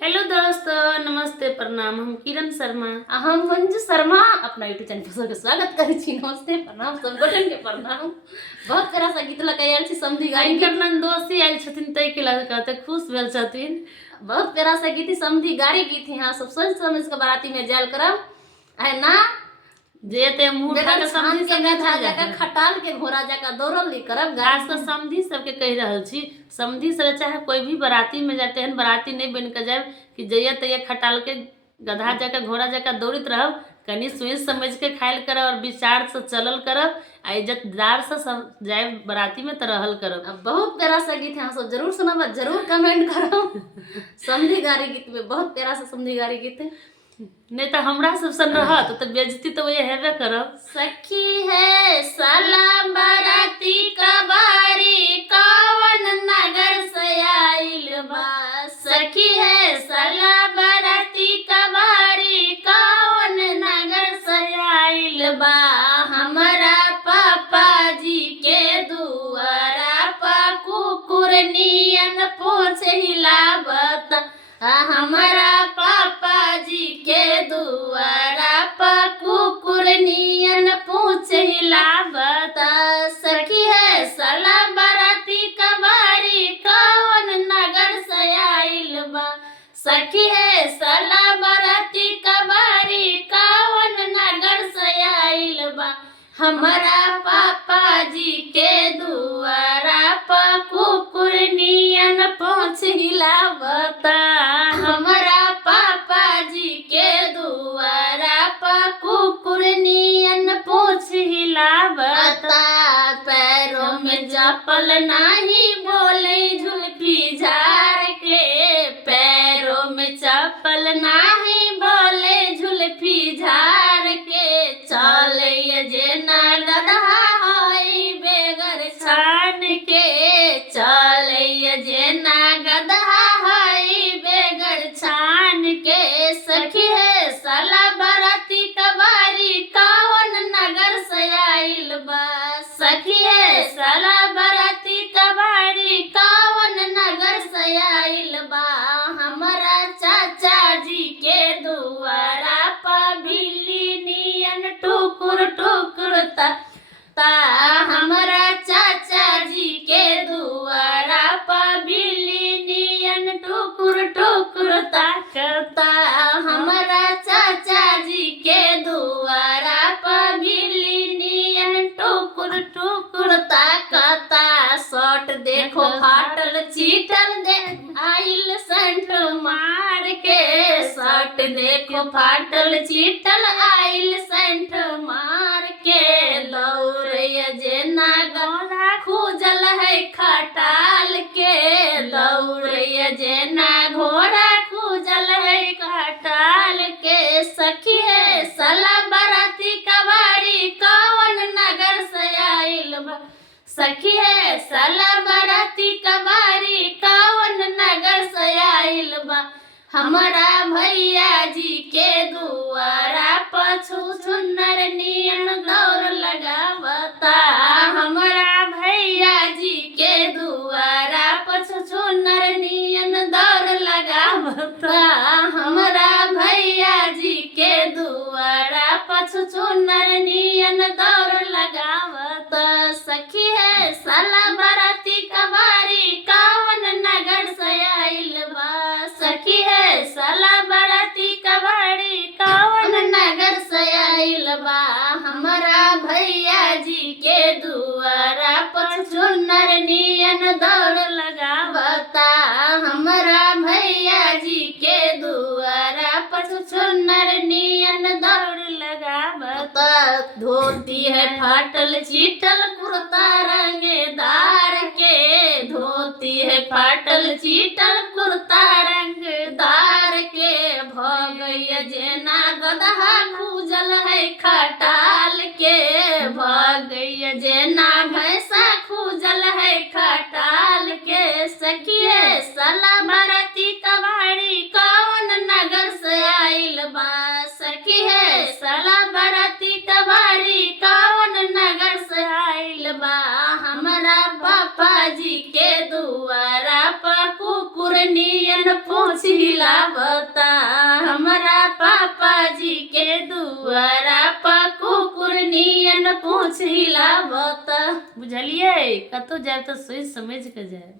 Hello दोस्तों, नमस्ते, प्रणाम। हम किरण शर्मा हम मंजू शर्मा अपना यूट्यूब चैनल पर सबके स्वागत करै छी। नमस्ते, प्रणाम, सब गोटन के प्रणाम। बहुत प्यारा सा गीत लगा आयल छी समधी गाड़ी के नंदोसी आयल छथिन तै के लगा कहते खुश भेल छथिन। बहुत प्यारा सा गीत समधी गाड़ी गीत यहाँ सब सोच समझ के बाराती में जायल करब है ना। जेते मुंह उठा के समधी के गधा जाके खटाल के घोड़ा जाके दौड़ल ली करब। आज तो समधी सबके कह रहल छी, समधी से चाहे कोई भी बाराती में जाते हैं, बाराती नहीं बन के जाए कि जइया तैया खटाल के गधा जाके घोड़ा जाके दौड़ित रहब। कनी सोच समझ के खायल करब और विचार से चलल करब आ इज्जतदार से सब जाए बाराती में तो रहल करब। बहुत प्यारा सा गीत है, सब जरूर सुनब, जरूर कमेंट करब। समधी गाड़ी गीत में बहुत प्यारा सा समधी गाड़ी गीत है। नहीं तो हमरा सब सन रहत तो बेइज्जती तो वही हेबे करब। सखी है साला बाराती कबारी कवन नगर से आइल बा। सखी है साला बाराती कबारी कवन नगर से आइल बा। हमारा पापा जी के दुआरा पा कुकुर नियन पूछ हिलावत। हमारा पापा जी के दुआरा पर कुकुर नियन पूछ हिलावत। सखी है साला बाराती कबारी कवन नगर से आइल बा। सखी है साला बाराती कबारी कवन नगर से आइल बा। हमारा पापा जी के दुआरा पर कुकुर नियन पूछ हिलावत। हमारा पापा जी के दुआरा पर कुकुर नियन पूछ हिलावत। पैरों में चप्पल नहीं बोले झुलपी झार के। पैरों में चप्पल नहीं बोले झुलपी झार के। चले जेना गधा होई बेगर छान के। चले जेना गधा होई बेगर छान के। सखी है साला बाराती कबारी कवन नगर से आइल बा। सखी है साला बाराती कबारी कवन नगर से आइल बा। हमारा चाचा जी के दुआरा पर बिल्ली नियन टुकुर टुकुर ता। हमारा चाचा जी के दुआरा पर बिल्ली नियन टुकुर टुकुर ताकता। हमारा चाचा जी के दुआरा पर बिल्ली नियन टुकुर टुकुर ताकता। शर्ट देखो फाटल चीटल दे आइल संट मार के। शर्ट देखो फाटल चीटल आइल संट मार के। दौड़े जेना गधा खूजल है खटाल के। दौड़े जेना घोड़ा खूजल है खटाल के। सखी है साला बाराती कबारी कवन नगर से आइल बा। सखी है साला बाराती कबारी कवन नगर से आइल बा। हमारा भैया जी के दुआरा पछू सुनर नियन दौड़ लगावता। हमारा भैया जी के दुआरा पछू सुनर नियन दौड़ लगावता। हमारा भैया जी के दुआरा पछू सुनर नियन दौड़ लगावता। सखी है साला बाराती कबारी कवन नगर से आइल बा। सखी है साला बाराती कबाड़ी कवन नगर से आइल बा। हमारा भैया जी के दुआरा पर सुनर नियन दौड़ लगावता। हमारा भैया जी के दुआरा पर सुनर नियन दौड़ लगावता। धोती है फाटल चीटल कुर्ता रंगदार के। धोती है फाटल चीटल कुर्ता रंगदार के। भगैया जेना गधा खूजल है खटाल के। भगैया जेना भैंसा खूजल है खटाल के। सखी है साला बाराती कबाड़ी कवन नगर से आइल बा। सखी है साला बाराती कबाड़ी कवन नगर से आइल बा। हमारा पापा जी के दुआरा पर कुकुर नियन पूछ पूछ हिलावता हमारा पापा जी के दुआरा पर कुकुर नियन पूछ हिलावता। बुझलिए कतो जाए तो सोच समझ के जाए।